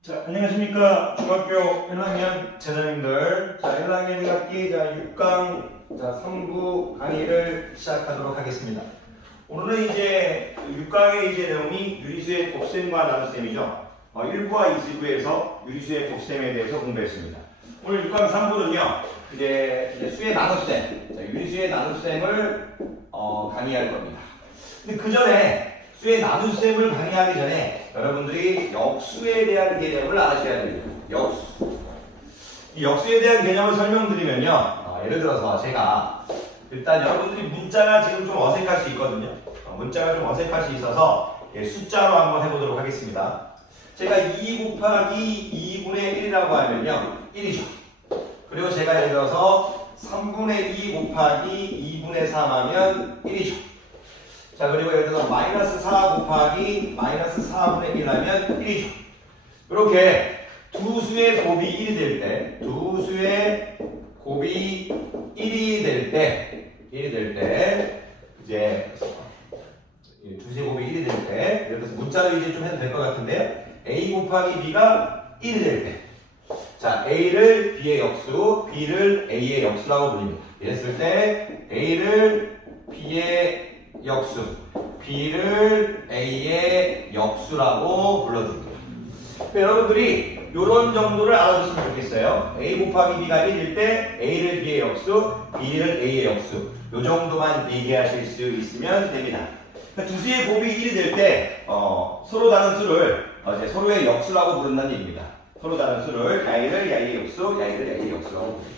자, 안녕하십니까. 중학교 1학년 재단님들. 자, 1학년 1학기 6강 3부 강의를 시작하도록 하겠습니다. 오늘은 이제 6강의 내용이 유리수의 곱셈과 나눗셈이죠. 1부와 2부에서 유리수의 곱셈에 대해서 공부했습니다. 오늘 6강 3부는요, 이제 수의 나눗셈, 유리수의 나눗셈을 강의할 겁니다. 근데 그 전에 수의 나눗셈을 강의하기 전에 여러분들이 역수에 대한 개념을 아셔야 됩니다. 역수. 이 역수에 대한 개념을 설명드리면요, 예를 들어서 제가 일단 여러분들이 문자가 지금 좀 어색할 수 있거든요. 문자가 좀 어색할 수 있어서 숫자로 한번 해보도록 하겠습니다. 제가 2 곱하기 2분의 1이라고 하면요, 1이죠. 그리고 제가 예를 들어서 3분의 2 곱하기 2분의 3 하면 1이죠. 자, 그리고 예를 들어서 마이너스 4 곱하기 마이너스 4분의 1 하면 1이죠. 이렇게 두 수의 곱이 1이 될 때, 두 수의 곱이 1이 될 때, 이제 두 수의 곱이 1이 될 때, 예를 들어서 문자로 이제 좀 해도 될 것 같은데요. A 곱하기 B가 1이 될 때, 자, A를 B의 역수, B를 A의 역수라고 불립니다. 이랬을 때 A를 B의 역수, B를 A의 역수라고 불러줍니다. 여러분들이 이런 정도를 알아줬으면 좋겠어요. A 곱하기 B가 1일 때 A를 B의 역수, B를 A의 역수, 이 정도만 얘기하실 수 있으면 됩니다. 두 수의 곱이 1이 될 때 서로 다른 수를 이제 서로의 역수라고 부른다는 얘기입니다. 서로 다른 수를 야이를 야이의 역수, 야이를 야이의 역수라고 부릅니다.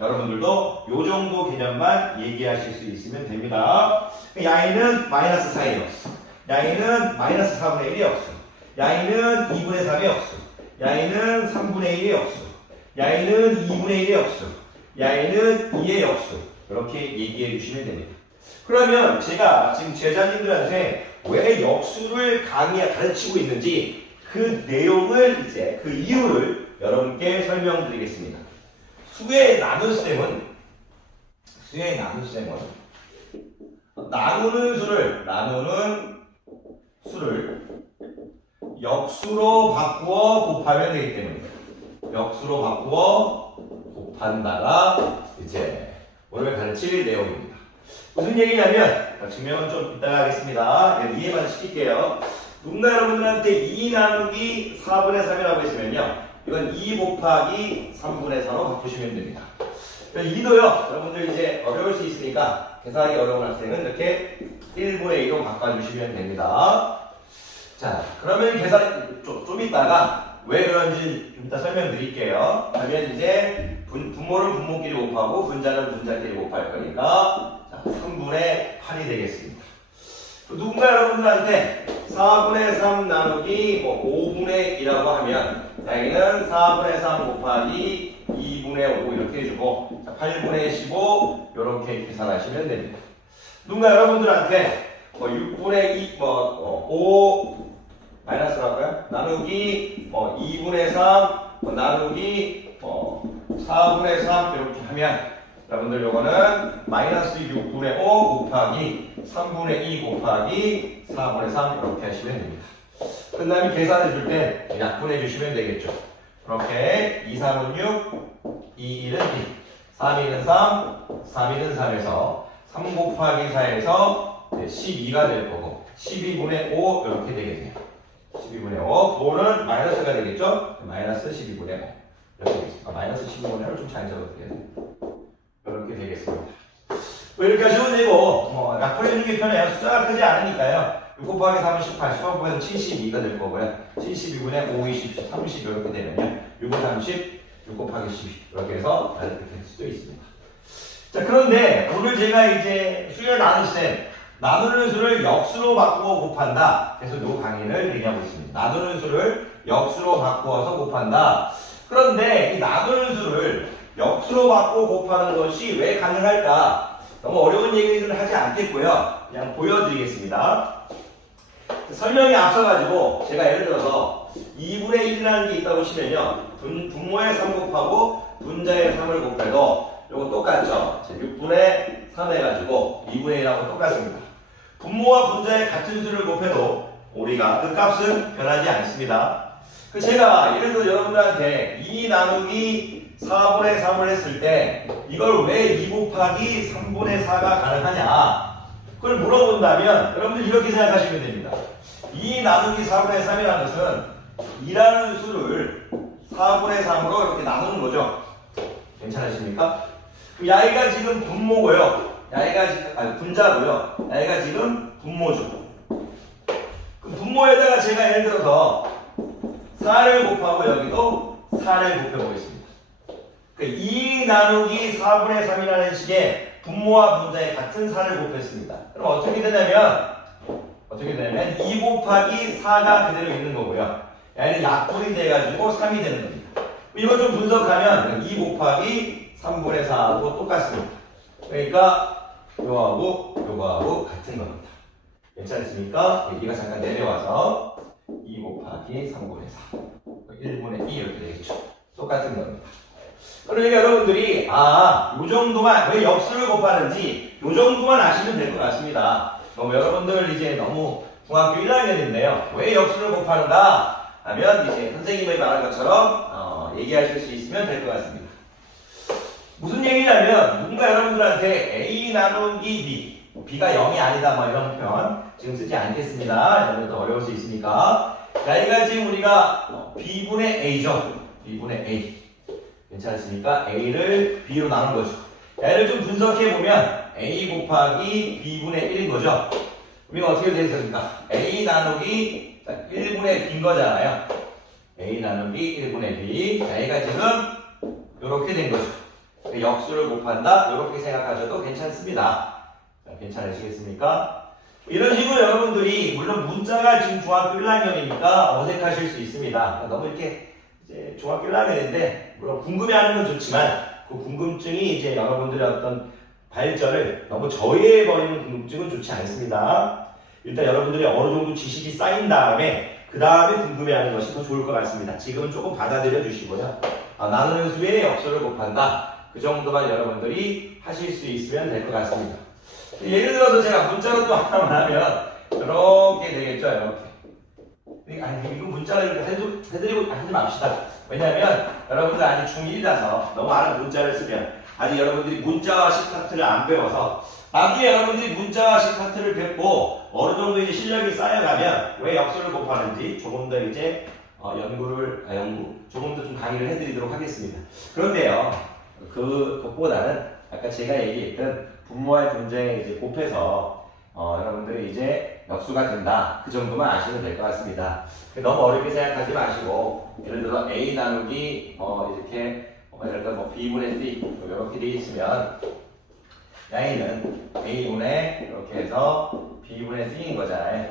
여러분들도 이 정도 개념만 얘기하실 수 있으면 됩니다. 야이는 마이너스 4의 역수, 야이는 마이너스 4분의 1의 역수, 야이는 2분의 3의 역수, 야이는 3분의 1의 역수, 야이는 2분의 1의 역수, 야이는 2의 역수, 이렇게 얘기해 주시면 됩니다. 그러면 제가 지금 제자님들한테 왜 역수를 가르치고 있는지 그 내용을 이제 그 이유를 여러분께 설명드리겠습니다. 수의 나눗셈은 나누는 수를 역수로 바꾸어 곱하면 되기 때문입니다. 역수로 바꾸어 곱한다가 이제 오늘 가르칠 내용입니다. 무슨 얘기냐면, 증명은 좀 이따가 하겠습니다. 이해만 시킬게요. 누군가 여러분들한테 2 나누기 4분의 3이라고 했으면요, 이건 2 곱하기 3분의 3으로 바꾸시면 됩니다. 2도요, 여러분들 이제 어려울 수 있으니까 계산하기 어려운 학생은 이렇게 1분의 2로 바꿔주시면 됩니다. 자, 그러면 계산 좀 이따가 왜 그런지 좀 이따 설명드릴게요. 그러면 이제 분모를 분모끼리 곱하고 분자는 분자끼리 곱할 거니까, 자, 3분의 8이 되겠습니다. 누군가 여러분들한테 4분의 3 나누기 5분의 1이라고 하면, 여기는 4분의 3 곱하기 2분의 5 이렇게 해주고, 자, 8분의 15 이렇게 계산하시면 됩니다. 누군가 여러분들한테 6분의 2, 5 마이너스랄까요? 나누기 2분의 3 나누기 4분의 3 이렇게 하면, 여러분들 요거는 마이너스 6분의 5 곱하기 3분의 2 곱하기 4분의 3 이렇게 하시면 됩니다. 끝나면 계산해 줄 때 약분해 주시면 되겠죠. 이렇게 2, 3은 6, 2, 1은 2, 3, 2는 3, 3, 2는 3에서 3 곱하기 4에서 12가 될 거고, 12분의 5 이렇게 되겠네요. 12분의 5, 5는 마이너스가 되겠죠? 마이너스 12분의 5 이렇게 되겠습니다. 마이너스 12분의 5를 좀 잘 적어드려요. 이렇게 되겠습니다. 이렇게 하시면 되고, 약분해주는 게 편해요. 숫자가 크지 않으니까요. 6 곱하기 3은 18, 10 곱하기 72가 될 거고요. 72분의 5, 20, 30 이렇게 되면요. 6은 30, 6 곱하기 12 이렇게 해서 이렇게 될 수도 있습니다. 자, 그런데 오늘 제가 이제 수의 나눗셈, 나누는 수를 역수로 바꾸어 곱한다. 그래서 이 강의를 얘기하고 있습니다. 나누는 수를 역수로 바꾸어서 곱한다. 그런데 이 나누는 수를 역수로 바꾸어 곱하는 것이 왜 가능할까? 너무 어려운 얘기는 하지 않겠고요. 그냥 보여드리겠습니다. 설명이 앞서가지고 제가 예를 들어서 2분의 1이라는 게 있다고 치면요. 분모에 3 곱하고 분자에 3을 곱해도 이거 똑같죠. 6분의 3 해가지고 2분의 1하고 똑같습니다. 분모와 분자의 같은 수를 곱해도 우리가 그 값은 변하지 않습니다. 제가 예를 들어 여러분들한테 2 나누기 4분의 3을 했을 때 이걸 왜 2 곱하기 3분의 4가 가능하냐 그걸 물어본다면 여러분들 이렇게 생각하시면 됩니다. 2 나누기 4분의 3이라는 것은 2라는 수를 4분의 3으로 이렇게 나누는 거죠. 괜찮으십니까? 그럼 야이가 지금 분모고요. 야이가 지금 분자고요. 야이가 지금 분모죠. 그럼 분모에다가 제가 예를 들어서 4를 곱하고 여기도 4를 곱해보겠습니다. 2 나누기 4분의 3이라는 식의 분모와 분자의 같은 4를 곱했습니다. 그럼 어떻게 되냐면 2 곱하기 4가 그대로 있는 거고요. 야는 약분이 돼가지고 3이 되는 겁니다. 이거 좀 분석하면 2 곱하기 3분의 4하고 똑같습니다. 그러니까 요거하고 같은 겁니다. 괜찮습니까? 여기가 잠깐 내려와서 2 곱하기 3분의 4 1분의 2 이렇게 되겠죠. 똑같은 겁니다. 그러니까 여러분들이 요 정도만 왜 역수를 곱하는지 요 정도만 아시면 될 것 같습니다. 여러분들 이제 너무 중학교 1학년인데요. 왜 역수를 곱하는가 하면 이제 선생님이 말한 것처럼 얘기하실 수 있으면 될 것 같습니다. 무슨 얘기냐면 누군가 여러분들한테 A 나누기 B B가 0이 아니다 뭐 이런 표현 지금 쓰지 않겠습니다. 여러분들 더 어려울 수 있으니까. 여기가 지금 우리가 B분의 A죠. B분의 A. 괜찮으십니까? A를 B로 나눈 거죠. 얘를 좀 분석해보면 A 곱하기 B분의 1인 거죠. 우리가 어떻게 되겠습니까? A 나누기 1분의 B인 거잖아요. A 나누기 1분의 B. A가 지금 이렇게 된 거죠. 역수를 곱한다. 이렇게 생각하셔도 괜찮습니다. 자, 괜찮으시겠습니까? 이런 식으로 여러분들이 물론 문자가 지금 중학교 1학년이니까 어색하실 수 있습니다. 너무 이렇게 이제 중학교 1학년인데 물론 궁금해하는 건 좋지만 그 궁금증이 이제 여러분들의 어떤 발전을 너무 저해해버리는 궁금증은 좋지 않습니다. 일단 여러분들이 어느 정도 지식이 쌓인 다음에 그 다음에 궁금해하는 것이 더 좋을 것 같습니다. 지금은 조금 받아들여 주시고요. 나누는 수에 역수를 곱한다. 그 정도만 여러분들이 하실 수 있으면 될 것 같습니다. 예를 들어서 제가 문자로 또 하나만 하면 이렇게 되겠죠. 이렇게. 아니 이거 문자로 이렇게 해드리고 하지 맙시다. 왜냐하면 여러분들 아직 중1이라서 너무 많은 문자를 쓰면 아직 여러분들이 문자화식 파트를 안 배워서 나중에 여러분들이 문자화식 파트를 뵙고 어느 정도 이제 실력이 쌓여가면 왜 역수를 곱하는지 조금 더 이제 조금 더 좀 강의를 해드리도록 하겠습니다. 그런데요, 그것보다는 아까 제가 얘기했던 분모와 분자에 이제 곱해서 여러분들이 이제 역수가 된다. 그 정도만 아시면 될 것 같습니다. 너무 어렵게 생각하지 마시고 예를 들어 A 나누기 이렇게 예를 들어 B분의 C 이렇게 되어 있으면 A는 A분의 이렇게 해서 B분의 C인 거잖아요.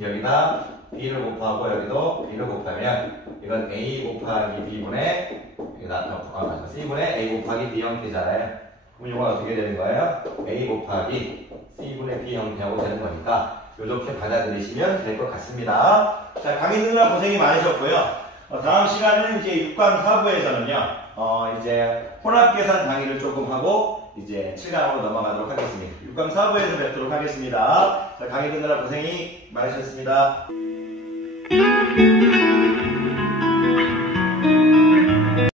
여기다 B를 곱하고 여기도 B를 곱하면 이건 A 곱하기 B분의 여기다 C분의 A 곱하기 B 형태잖아요. 그럼 이건 어떻게 되는 거예요? A 곱하기 C분의 B 형태하고 되는 거니까 이렇게 받아들이시면 될 것 같습니다. 자, 강의 듣느라 고생이 많으셨고요. 다음 시간은 이제 6강 4부에서는요, 이제 혼합계산 강의를 조금 하고 이제 7강으로 넘어가도록 하겠습니다. 6강 4부에서 뵙도록 하겠습니다. 자, 강의 듣느라 고생이 많으셨습니다.